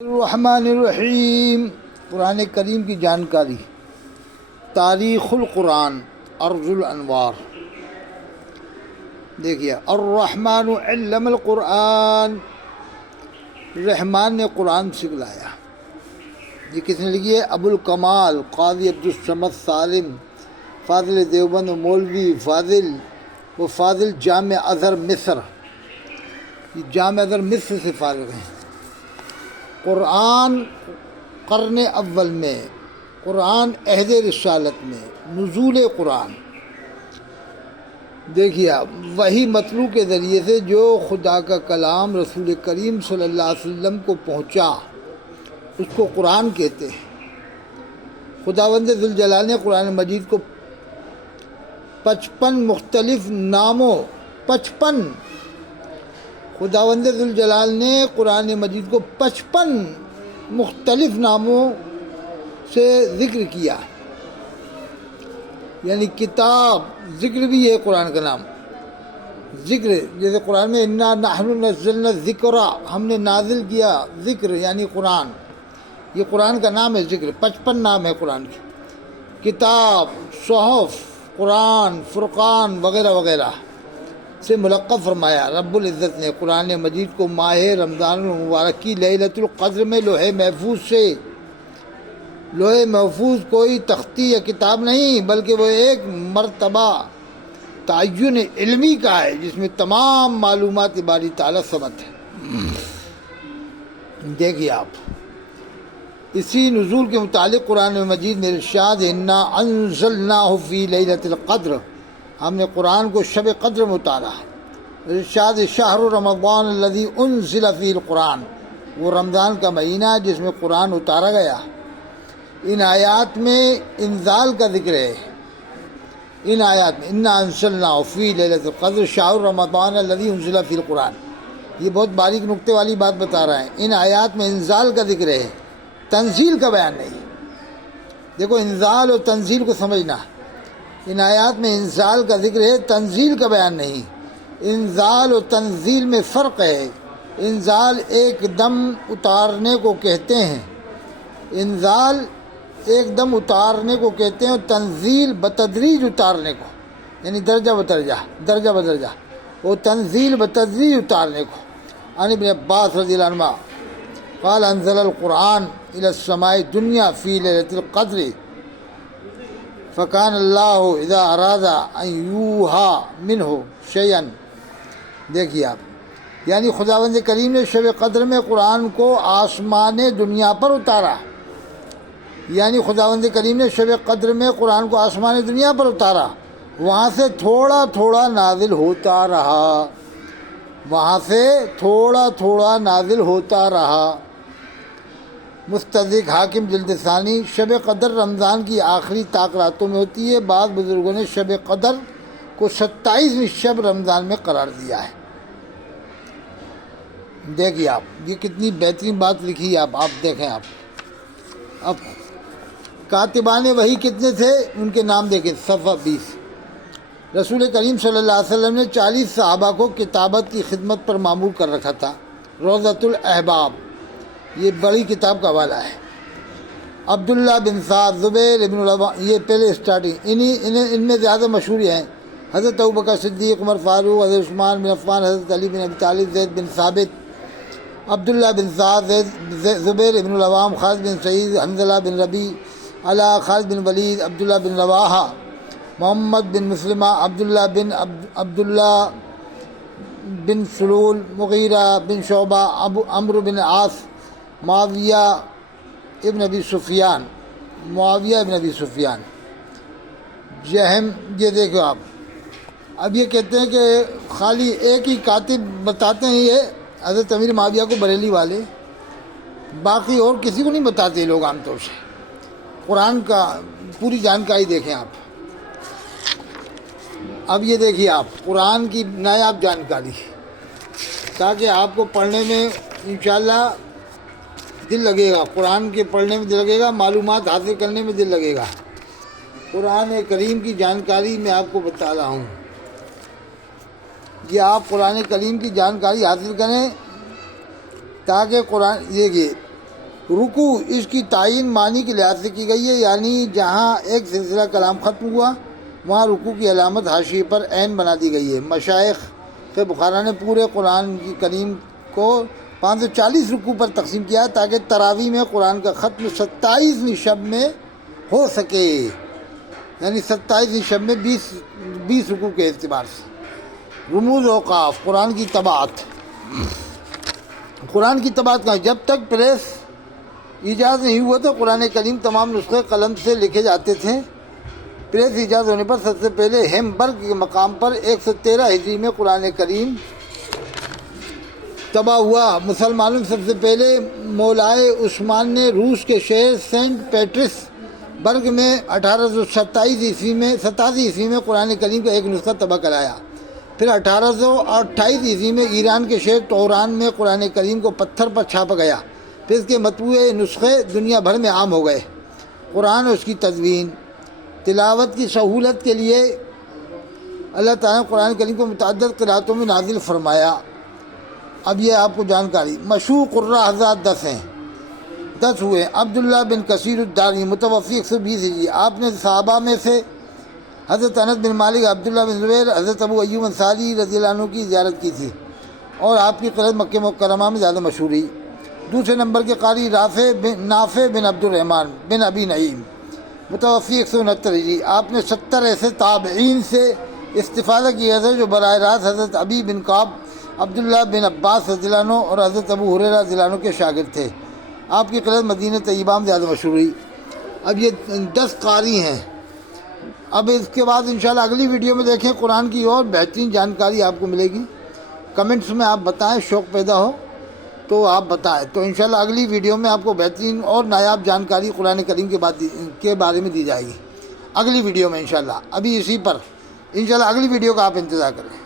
الرحمن الرحیم قرآن کریم کی جانکاری، تاریخ القرآن، ارض الانوار۔ دیکھیے، الرحمن علم القرآن، رحمان نے قرآن سکھلایا۔ یہ کس نے لکھی ہے؟ ابو الکمال قاضی عبدالصمد سالم، فاضل دیوبند مولوی فاضل، وہ فاضل جامع ازہر مصر، یہ جامع ازہر مصر سے فارغ ہیں۔ قرآن قرن اول میں، قرآن عہد رسالت میں، نزول قرآن، دیکھیے وہی مطلوع کے ذریعے سے جو خدا کا کلام رسول کریم صلی اللہ علیہ وسلم کو پہنچا، اس کو قرآن کہتے ہیں۔ خداوند ذوالجلال نے قرآن مجید کو 55 مختلف ناموں، 55 خداوند ذوالجلال نے قرآن مجید کو 55 مختلف ناموں سے ذکر کیا، یعنی کتاب ذکر بھی ہے قرآن کا نام، ذکر جیسے قرآن میں انا نحن نزلنا الذکر، ہم نے نازل کیا ذکر یعنی قرآن، یہ قرآن کا نام ہے ذکر۔ 55 نام ہے قرآن کی، کتاب، صحف، قرآن، فرقان وغیرہ وغیرہ سے ملقب فرمایا۔ رب العزت نے قرآن مجید کو ماہ رمضان المبارک کی لیلۃ القدر میں لوح محفوظ سے، لوح محفوظ کوئی تختی یا کتاب نہیں بلکہ وہ ایک مرتبہ تعین علمی کا ہے جس میں تمام معلومات باری تعالیٰ ثبت ہے۔ دیکھیے آپ، اسی نزول کے متعلق قرآن مجید میں ارشاد ہے، انا انزلناہ فی لیلۃ القدر، ہم نے قرآن کو شب قدر میں اتارا۔ ارشاد شہر رمضان الذی انزل فیہ القرآن، وہ رمضان کا مہینہ ہے جس میں قرآن اتارا گیا۔ ان آیات میں انزال کا ذکر ہے، ان آیات میں انا انزلناہ فی لیلۃ القدر شہر رمضان الذی انزل فیہ القرآن، یہ بہت باریک نکتے والی بات بتا رہا ہے۔ ان آیات میں انزال کا ذکر ہے، تنزیل کا بیان نہیں۔ دیکھو، انزال اور تنزیل کو سمجھنا، ان آیات میں انزال کا ذکر ہے، تنزیل کا بیان نہیں۔ انزال اور تنزیل میں فرق ہے۔ انزال ایک دم اتارنے کو کہتے ہیں، انزال ایک دم اتارنے کو کہتے ہیں، اور تنزیل بتدریج اتارنے کو، یعنی درجہ بدرجہ، درجہ بدرجہ، وہ تنزیل بتدریج اتارنے کو۔ عن ابن عباس رضی اللہ عنہ قال انزل القرآن الى السماء الدنیا فی لیلۃ القدر فکان اللہ اذا اراد ان یوحی منہ شیئا۔ دیکھیے آپ، یعنی خداوند کریم نے شب قدر میں قرآن کو آسمان دنیا پر اتارا، یعنی خداوند کریم نے شب قدر میں قرآن کو آسمان دنیا پر اتارا، وہاں سے تھوڑا تھوڑا نازل ہوتا رہا، وہاں سے تھوڑا تھوڑا نازل ہوتا رہا۔ مستدرک حاکم جلد ثانی، شب قدر رمضان کی آخری طاق راتوں میں ہوتی ہے۔ بعض بزرگوں نے شب قدر کو 27ویں شب رمضان میں قرار دیا ہے۔ دیکھیے آپ، یہ کتنی بہترین بات لکھی ہے، آپ دیکھیں آپ۔ اب کاتبان وحی کتنے تھے ان کے نام دیکھیں، صفحہ 20۔ رسول کریم صلی اللہ علیہ وسلم نے 40 صحابہ کو کتابت کی خدمت پر مامور کر رکھا تھا۔ روضۃ الاحباب، یہ بڑی کتاب کا حوالہ ہے۔ عبداللہ بن سعد، زبیر ابن العوام، یہ پہلے اسٹارٹنگ، ان میں زیادہ مشہور ہیں۔ حضرت ابوبکر صدیق، عمر فاروق، حضرت عثمان بن عفان، حضرت علی بن ابی طالب، زید بن ثابت، عبداللہ بن سعد، زبیر ابن العوام، خالد بن سعید، حنظلہ بن ربیع، علا، خالد بن ولید، عبداللہ بن رواحہ، محمد بن مسلمہ، عبداللہ بن سلول، مغیرہ بن شعبہ، عمرو بن عاص، معاویہ ابن ابی سفیان، جہم۔ یہ دیکھو آپ، اب یہ کہتے ہیں کہ خالی ایک ہی کاتب بتاتے ہیں، یہ حضرت امیر معاویہ کو بریلی والے، باقی اور کسی کو نہیں بتاتے لوگ عام طور سے۔ قرآن کا پوری جانکاری دیکھیں آپ۔ اب یہ دیکھیے آپ، قرآن کی نایاب جانکاری، تاکہ آپ کو پڑھنے میں انشاءاللہ دل لگے گا، قرآن کے پڑھنے میں دل لگے گا، معلومات حاصل کرنے میں دل لگے گا۔ قرآن کریم کی جانکاری میں آپ کو بتا رہا ہوں، یہ آپ قرآن کریم کی جانکاری حاصل کریں تاکہ قرآن، دیکھیے رکوع اس کی تعین معنی کے لحاظ سے کی گئی ہے، یعنی جہاں ایک سلسلہ کلام ختم ہوا وہاں رکوع کی علامت حاشیے پر عین بنا دی گئی ہے۔ مشائخ بخارا نے پورے قرآن کریم کو 540 رکوع پر تقسیم کیا تاکہ تراویح میں قرآن کا ختم 27ویں شب میں ہو سکے، یعنی 27ویں شب میں 20 رکوع کے اعتبار سے۔ رموز اوقاف قرآن کی طباعت۔ قرآن کی طباعت کا جب تک پریس ایجاد نہیں ہوا تو قرآن کریم تمام نسخے قلم سے لکھے جاتے تھے۔ پریس ایجاد ہونے پر سب سے پہلے ہیمبرگ کے مقام پر 113 ہجری میں قرآن کریم طبع ہوا۔ مسلمانوں سب سے پہلے مولائے عثمان نے روس کے شہر سینٹ پیٹرس برگ میں 1887 عیسوی میں قرآن کریم کا ایک نسخہ طبع کرایا۔ پھر 1828 عیسوی میں ایران کے شہر توران میں قرآن کریم کو پتھر پر چھاپا گیا۔ پھر اس کے مطبوعے نسخے دنیا بھر میں عام ہو گئے۔ قرآن اور اس کی تدوین۔ تلاوت کی سہولت کے لیے اللہ تعالیٰ نے قرآن کریم کو متعدد قرأتوں میں نازل فرمایا۔ اب یہ آپ کو جانکاری۔ مشہور قراء حضرات 10 ہوئے۔ عبداللہ بن کثیر الدارمی متوفی 120 ہجری، آپ نے صحابہ میں سے حضرت انس بن مالک، عبداللہ بن زبیر، حضرت ابو ایوب انصاری رضی اللہ عنہ کی زیارت کی تھی اور آپ کی قرأت مکہ مکرمہ میں زیادہ مشہور ہوئی۔ دوسرے نمبر کے قاری نافع بن عبد الرحمن بن ابی نعیم متوفی 169 ہجری، آپ نے 70 ایسے تابعین سے استفادہ کیا تھا جو براہ راست حضرت ابی بن کعب، عبداللہ بن عباس رضی اللہ عنہ اور حضرت ابو ہریرہ رضی اللہ عنہ کے شاگرد تھے۔ آپ کی قرأت مدینہ طیبہ میں زیادہ مشہور ہوئی۔ اب یہ 10 قاری ہیں۔ اب اس کے بعد انشاءاللہ اگلی ویڈیو میں دیکھیں قرآن کی اور بہترین جانکاری آپ کو ملے گی۔ کمنٹس میں آپ بتائیں، شوق پیدا ہو تو آپ بتائیں، تو انشاءاللہ اگلی ویڈیو میں آپ کو بہترین اور نایاب جانکاری قرآن کریم کے بارے میں دی جائے گی اگلی ویڈیو میں انشاءاللہ۔ ابھی اسی پر انشاءاللہ اگلی ویڈیو کا آپ انتظار کریں۔